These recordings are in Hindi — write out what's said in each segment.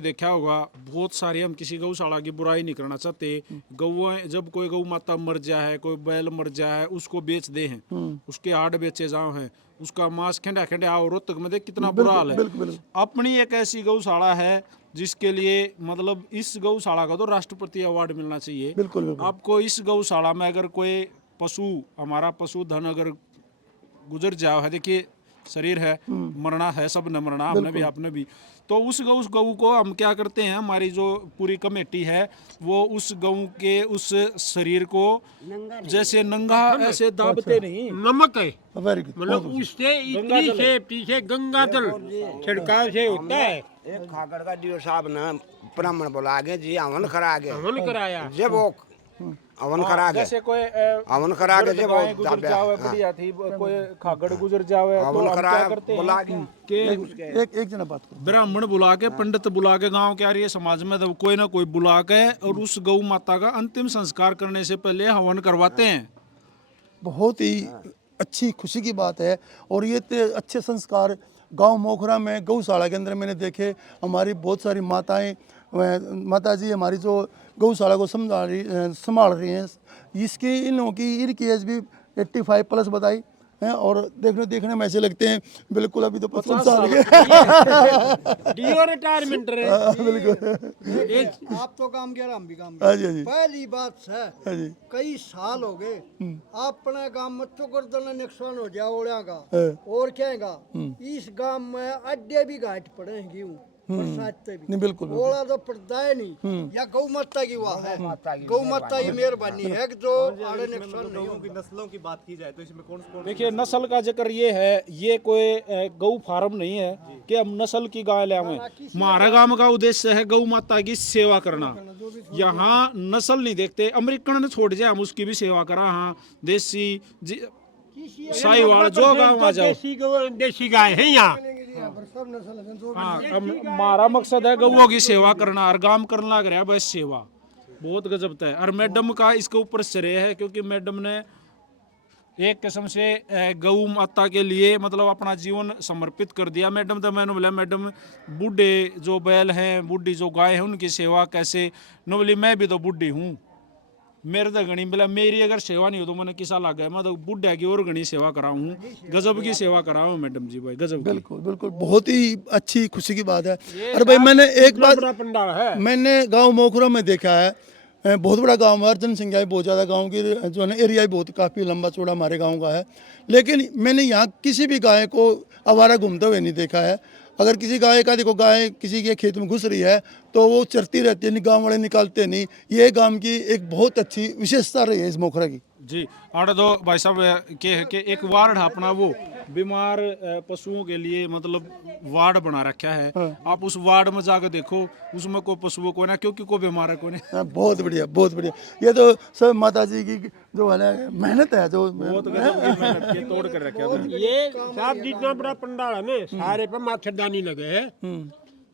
देखा होगा बहुत सारे, हम किसी गौशाला की बुराई नहीं करना चाहते। गौ जब कोई गौ माता मर जाए, कोई बैल मर जाए, उसको बेच दे हैं, उसके हाड़ बेचे जाओ हैं, उसका मांस खंडा खंडा आओ रोहतक में देख कितना बुरा हाल है। अपनी एक ऐसी गौशाला है जिसके लिए मतलब इस गौशाला का तो राष्ट्रपति अवार्ड मिलना चाहिए। आपको इस गौशाला में अगर कोई पशु, हमारा पशुधन अगर गुजर जाओ है, देखिए शरीर है, मरना है, सब ने मरना, हमने भी आपने भी, तो उस गऊ को हम क्या करते हैं, हमारी जो पूरी कमेटी है वो उस गऊ के उस शरीर को जैसे नंगा ऐसे दाबते नहीं, नमक है मतलब उससे इतनी सेफ्टी से गंगा जल छिड़काव से होता है। एक खाकर का डीओ साहब ने ब्राह्मण बुला के जी हवन करा के, हवन कराया, जब वो हवन करा के, जैसे कोई हवन करा के जब गुजर जावे, बढ़िया थी, कोई खागड़ गुजर जावे तो हम क्या करते हैं कि एक जना बात करो, ब्राह्मण बुला के, पंडित बुला के, गांव के आ रही है समाज में तो कोई ना कोई बुला के और उस गौ माता का अंतिम संस्कार करने से पहले हवन करवाते हैं। बहुत ही अच्छी खुशी की बात है। और ये अच्छे संस्कार गांव मोखरा में गौशाला के अंदर मैंने देखे। हमारी बहुत सारी माता जी हमारी जो गौशाला को संभाल रही हैं, इसकी इनकी एज भी 85+ बताई हैं और देखने में ऐसे लगते हैं बिल्कुल अभी तो 50 साल के डीओ रिटायरमेंट रहे। बिल्कुल आप तो काम किया, हम भी काम हाँ किया। जी, हाँ जी। पहली बात है हाँ जी, कई साल हो गए अपने गांव में चुकरदन नुकसान हो जाए ओढ़ा का हाँ। और क्या इस गांव में अड्डे भी घाट पड़े हैं गेहूं बरसात से भी नहीं बिल्कुल ओला तो पड़ता है नहीं। या गौ माता की वाह है, गौ माता की मेहरबानी है कि जो आड़े नुकसान नहीं होगी। नस्लों की बात की जाए तो इसमें कौन कौन देखिए नस्ल का जिक्र ये है, ये कोई गौ फार्म नहीं है कि हम नस्ल की गाय ले आवें। हमारा गांव का उद्देश्य है गौ माता की सेवा करना। यहाँ नस्ल नहीं देखते, अमेरिकन ने छोड़ जाए हम उसकी भी सेवा करा। हाँ देसी साहिवाल जो गाँव आ जाओ, देसी गाय है यहाँ। हाँ हमारा मकसद है गौओं की सेवा करना और काम करना लग रहा है बस सेवा, बहुत गजब है। और मैडम का इसके ऊपर श्रेय है क्योंकि मैडम ने एक किस्म से गौ माता के लिए मतलब अपना जीवन समर्पित कर दिया। मैडम तो मैंने बोला मैडम बूढ़े जो बैल हैं, बूढ़ी जो गाय हैं उनकी सेवा कैसे, न बोली मैं भी तो बूढ़ी हूँ, मेरे तो गणी बोला मेरी अगर सेवा नहीं हो तो मैंने किसा लग गया, मैं तो बुढ़िया की और गणी सेवा कराऊँ हूँ, गजब की सेवा कराऊँ मैडम जी भाई, गजब। बिल्कुल बिल्कुल बहुत ही अच्छी खुशी की बात है। अरे भाई मैंने एक बात मैंने गांव मोखरा में देखा है, बहुत बड़ा गांव है, जनसंख्या भी बहुत ज़्यादा, गांव की जो है ना एरिया भी बहुत काफ़ी लंबा चौड़ा हमारे गांव का है, लेकिन मैंने यहाँ किसी भी गाय को आवारा घूमते हुए नहीं देखा है। अगर किसी गाय का देखो गाय किसी के खेत में घुस रही है तो वो चरती रहती है, गाँव वाले निकालते नहीं। ये गांव की एक बहुत अच्छी विशेषता रही है इस मोखरा की जी। और तो भाई साहब के एक वार्ड है अपना, वो बीमार पशुओं के लिए मतलब वार्ड बना रखा है। आप उस वार्ड में जाकर देखो, उसमें कोई पशुओं को ना क्योंकि कोई बीमार है कोई। बहुत बढ़िया बहुत बढ़िया। ये तो सब माता जी की जो है ना मेहनत है, जो बहुत मेहनत की तोड़ कर रखा है। ये साहब जितना बड़ा पंडाल है ना सारे पे मच्छरदानी लगे है।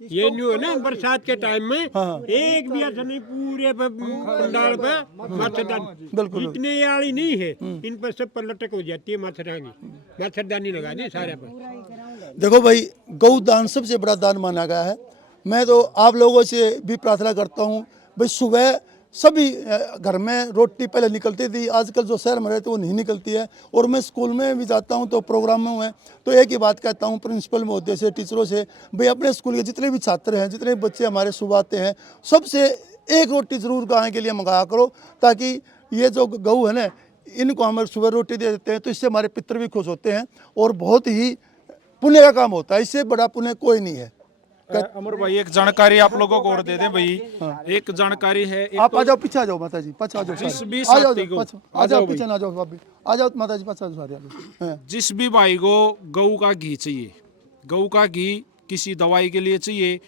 ये न्यू है ना बरसात के टाइम में एक भी ऐसा नहीं, पूरे पंडाल पे मच्छरदानी, इतने आड़ी नहीं है, इन पर सब पर लटक हो जाती है मच्छरदानी लगा दी सारे पर। देखो भाई गौ दान सबसे बड़ा दान माना गया है। मैं तो आप लोगों से भी प्रार्थना करता हूँ भाई, सुबह सभी घर में रोटी पहले निकलती थी, आजकल जो शहर में रहते वो नहीं निकलती है। और मैं स्कूल में भी जाता हूँ तो प्रोग्रामों में तो एक ही बात कहता हूँ प्रिंसिपल महोदय से, टीचरों से, भाई अपने स्कूल के जितने भी छात्र हैं, जितने बच्चे हमारे सुबह आते हैं, सबसे एक रोटी ज़रूर गाय के लिए मंगाया करो, ताकि ये जो गऊ है ना इनको हम सुबह रोटी दे देते हैं तो इससे हमारे पितर भी खुश होते हैं और बहुत ही पुण्य का काम होता है। इससे बड़ा पुण्य कोई नहीं है। अमर भाई एक जानकारी आप लोगों को और दे दें भाई। एक जानकारी है, आप आ जाओ, पीछे आ जाओ माता जी, पीछे आ जाओ, आ जाओ पीछे ना जाओ, आ जाओ माता जी, पीछे आ जाओ। जिस भी भाई को गऊ का घी चाहिए, गऊ का घी किसी दवाई के लिए चाहिए,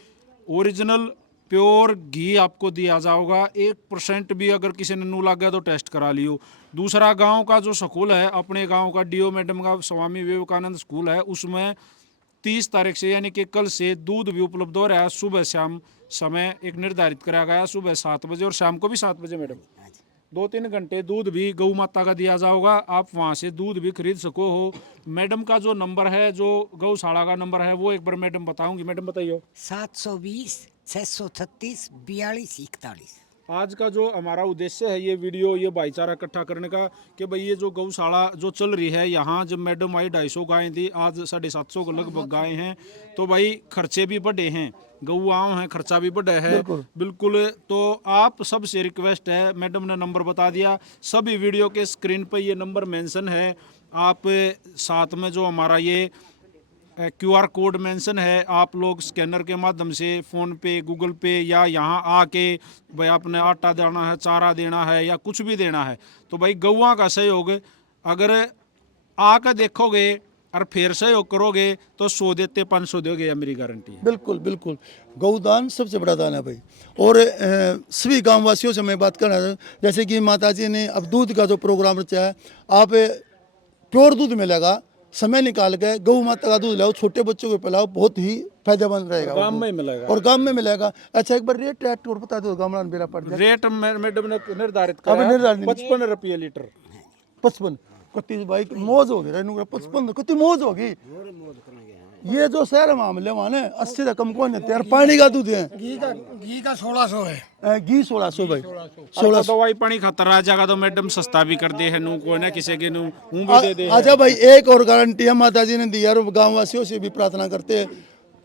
ओरिजिनल प्योर घी आपको दिया जाएगा। 1% भी अगर किसी ने नू लग गया तो टेस्ट करा लियो। दूसरा गांव का जो स्कूल है, अपने गांव का डीओ मैडम का स्वामी विवेकानंद स्कूल है, उसमें 30 तारीख से यानी कि कल से दूध भी उपलब्ध हो रहा है। सुबह शाम समय एक निर्धारित कराया गया, सुबह 7 बजे और शाम को भी 7 बजे मैडम। 2-3 घंटे दूध भी गौ माता का दिया जाएगा, आप वहाँ से दूध भी खरीद सको हो। मैडम का जो नंबर है, जो गौशाला का नंबर है, वो एक बार मैडम बताऊंगी। मैडम बताइए। 720 636 42 41। आज का जो हमारा उद्देश्य है ये वीडियो, ये भाईचारा इकट्ठा करने का, कि भाई ये जो गौशाला जो चल रही है यहाँ, जब मैडम आई 250 गायें थी, आज 750 को लगभग गायें हैं। तो भाई खर्चे भी बढ़े हैं, गौआओं हैं, खर्चा भी बढ़ा है बिल्कुल। तो आप सबसे रिक्वेस्ट है, मैडम ने नंबर बता दिया, सभी वीडियो के स्क्रीन पर ये नंबर मेंशन है। आप साथ में जो हमारा ये QR कोड मेंशन है, आप लोग स्कैनर के माध्यम से फ़ोन पे, गूगल पे या यहाँ आके भाई आपने आटा देना है, चारा देना है या कुछ भी देना है, तो भाई गौआं का सहयोग अगर आकर देखोगे और फिर सहयोग करोगे तो 100 देते 500 दोगे, ये मेरी गारंटी है। बिल्कुल बिल्कुल, गौदान सबसे बड़ा दान है भाई। और सभी गाँव वासियों से मैं बात करना चाहूँ, जैसे कि माता जी ने अब दूध का जो प्रोग्राम रचा है, आप प्योर दूध मिलेगा, समय निकाल के गौ माता का दूध लाओ, छोटे बच्चों को पिलाओ, बहुत ही फायदेमंद रहेगा। गांव में मिलेगा और गांव में मिलेगा। अच्छा एक बार रेट और बता दो, गाँव में मेरा पड़ जाए। रेट मैडम ने निर्धारित करा है 55 रुपये लीटर। 55 कत्ती भाई मौज होगी, 55 कितनी मौज होगी। ये जो शहर मामले माने 80 से कम कौन है, पानी का दूध है। घी का 1600 है, घी 1600 भाई, 1600 दवाई पानी खाता रह जाएगा तो मैडम सस्ता भी कर दे है, नू कोई ना किसी के नू भी दे दे। अच्छा भाई, एक और गारंटी है माता जी ने दी है, और गाँव वासियों से भी प्रार्थना करते हैं,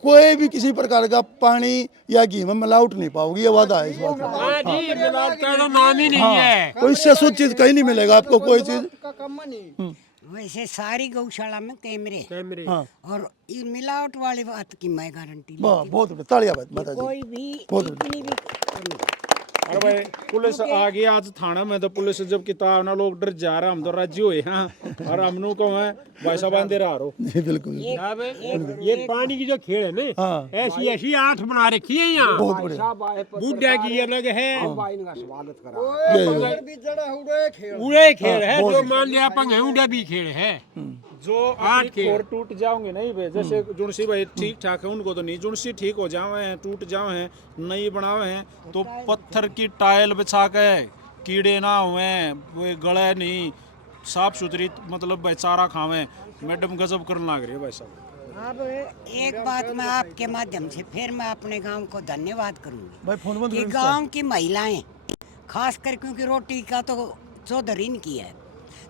कोई भी किसी प्रकार का पानी या घी में मिलावट नहीं पाओगी, ये वादा है इस बात का। हाँ जी, मिलावट का तो नाम ही नहीं है। तो इससे शुद्ध चीज कहीं नहीं मिलेगा आपको, कोई चीज। वैसे सारी गौशाला में कैमरे हाँ। और ये मिलावट वाली बात की मैं गारंटी लेती वाह, हूँ। बहुत बढ़िया, तालियां माता जी। कोई भी बहुत इतनी भी कमी। अरे भाई पुलिस आ गई आज थाना में, तो पुलिस जब किताब ना लोग डर जा रहे, हम तो राजी हुए हैं और हमनों को है भाई साहब दे रहा हो। जी बिल्कुल। ये पानी की जो खेल है ना, हाँ। ऐसी ऐसी 8 बना रखी है यहाँ। बहुत बढ़िया। बुड्ढा की अलग है, भी जड़ा हुए खेल उड़े खेल है, जो मान लिया पंग है उड़ा भी खेल है। जो आठ और टूट जाओगे नहीं भाई, जैसे जुनसी भाई ठीक ठाक है, उनको तो नहीं, जुनसी ठीक हो जावे हैं, टूट जावे हैं, नई बनावे हैं, तो पत्थर की टाइल बिछा के कीड़े ना हुए, वो गले नहीं, साफ सुथरी मतलब भाई चारा खावे। मैडम गजब करने लग रही है भाई साहब। अब एक बात मैं आपके माध्यम से फिर मैं अपने गांव को धन्यवाद करूंगी भाई फोन बंद कि कर। गांव की महिलाएं खासकर, क्योंकि रोटी का तो चौधरी इनकी है,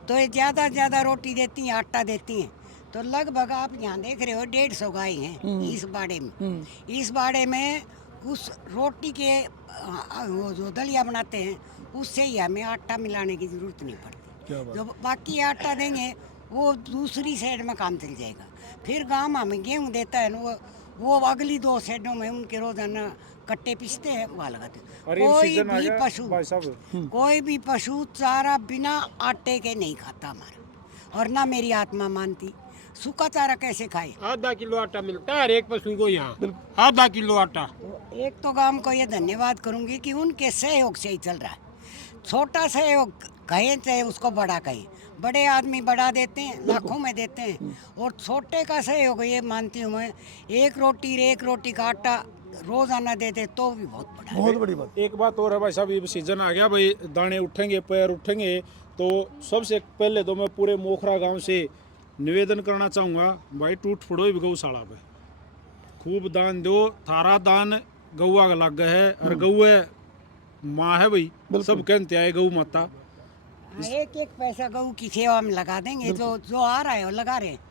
तो ये ज़्यादा रोटी देती हैं, आटा देती हैं। तो लगभग आप यहाँ देख रहे हो 150 गाय हैं इस बाड़े में। इस बाड़े में उस रोटी के वो जो दलिया बनाते हैं उससे ही हमें आटा मिलाने की ज़रूरत नहीं पड़ती। जो बाकी आटा देंगे वो दूसरी साइड में काम चल जाएगा। फिर गांव हमें गेहूँ देता है ना, वो अगली 2 साइडों में उनके रोजाना कट्टे पिसते हैं, वहाँ लगाते हैं। और इन कोई सीजन आ भी गया पशु भाई साहब, कोई भी पशु चारा बिना आटे के नहीं खाता हमारा, और ना मेरी आत्मा मानती सूखा चारा कैसे खाए। आधा किलो आटा मिलता है हर एक पशु को यहाँ, आधा किलो आटा। तो एक तो गांव को ये धन्यवाद करूंगी कि उनके सहयोग से ही चल रहा है। छोटा सहयोग कहें चाहे उसको बड़ा कहें, बड़े आदमी बढ़ा देते हैं, लाखों में देते हैं, और छोटे का सहयोग ये मानती हूँ मैं, एक रोटी का आटा रोजाना देते तो भी बहुत बड़ा है। बहुत बड़ी बात। एक बात और है भाई साहब, ये सीजन आ गया भाई, दाने उठेंगे, पैर उठेंगे, तो सबसे पहले तो मैं पूरे मोखरा गांव से निवेदन करना चाहूँगा, भाई टूट फुड़ो भी गौशाला पे खूब दान दो, थारा दान गौआ का लग है, और गौए माँ है भाई, सब कहते आए गौ माता। एक पैसा गऊ की सेवा में लगा देंगे, जो आ रहा है वो लगा रहे हैं।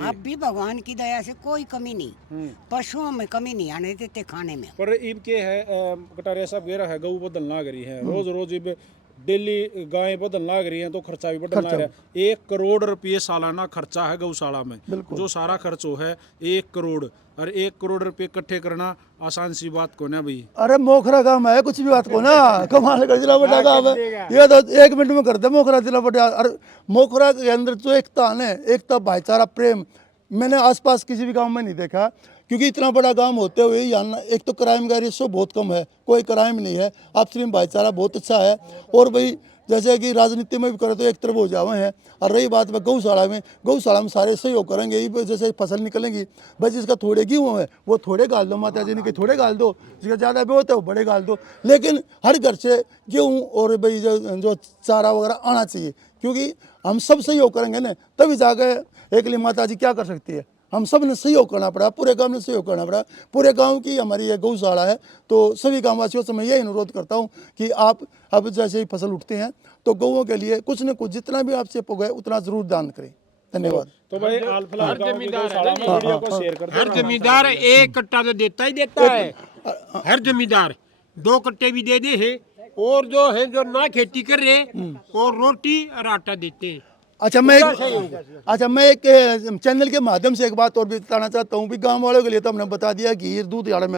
अब भी भगवान की दया से कोई कमी नहीं, पशुओं में कमी नहीं आने देते खाने में। पर इनके है कटारिया साहब कह रहा है गऊ बदल लग रही है, रोज इब डेली गायें बदल लग रही हैं, तो खर्चा भी बदल लग रहा है। 1 करोड़ रुपये सालाना खर्चा है गौशाला में, जो सारा खर्च हो है 1 करोड़, और 1 करोड़ रुपये इकट्ठे करना आसान सी बात को ना भाई। अरे मोखरा काम है, कुछ भी बात को ना कमाल कर जिला बड़ा काम है, ये तो 1 मिनट में कर दे मोखरा जिला बड़ा। और मोखरा के अंदर जो एकता है, एकता भाईचारा प्रेम मैंने आसपास किसी भी गांव में नहीं देखा, क्योंकि इतना बड़ा गांव होते हुए यहाँ एक तो क्राइम का रेशो बहुत कम है, कोई क्राइम नहीं है, आपसी में भाईचारा बहुत अच्छा है। और भाई जैसे कि राजनीति में भी करे तो एक तरफ हो जावे हैं। और रही बात गौशाला में सारे सहयोग करेंगे, जैसे फसल निकलेंगी भाई, जिसका थोड़े गेहूँ है वो थोड़े गाल दो, माता जी ने कि थोड़े गाल दो, जिसका ज़्यादा भी होता है वो बड़े गाल दो, लेकिन हर घर से गेहूँ और भाई जो चारा वगैरह आना चाहिए, क्योंकि हम सब सहयोग करेंगे ना, तभी जाकर एक लिए माता जी क्या कर सकती है, हम सब ने सहयोग करना पड़ा, पूरे गांव ने सहयोग करना पड़ा। पूरे गांव की हमारी ये गौशाला है, तो सभी गांववासियों से मैं यही अनुरोध करता हूं कि आप अब जैसे ही फसल उठते हैं तो गौओं के लिए कुछ न कुछ जितना भी आपसे हो गए उतना जरूर दान करें। धन्यवाद। तो भाई हाल फिलहाल गांव की गौशाला में वीडियो को शेयर कर हर जमींदार एक कट्टा तो देता ही देता है, हर जमींदार 2 कट्टे भी दे दे हैं, और जो है जो ना खेती कर रहे और रोटी और आटा देते हैं। अच्छा मैं एक चैनल के माध्यम से एक बात और भी बताना चाहता हूँ भी गांव वालों के लिए तो हमने बता दिया कि दूध यार्ड में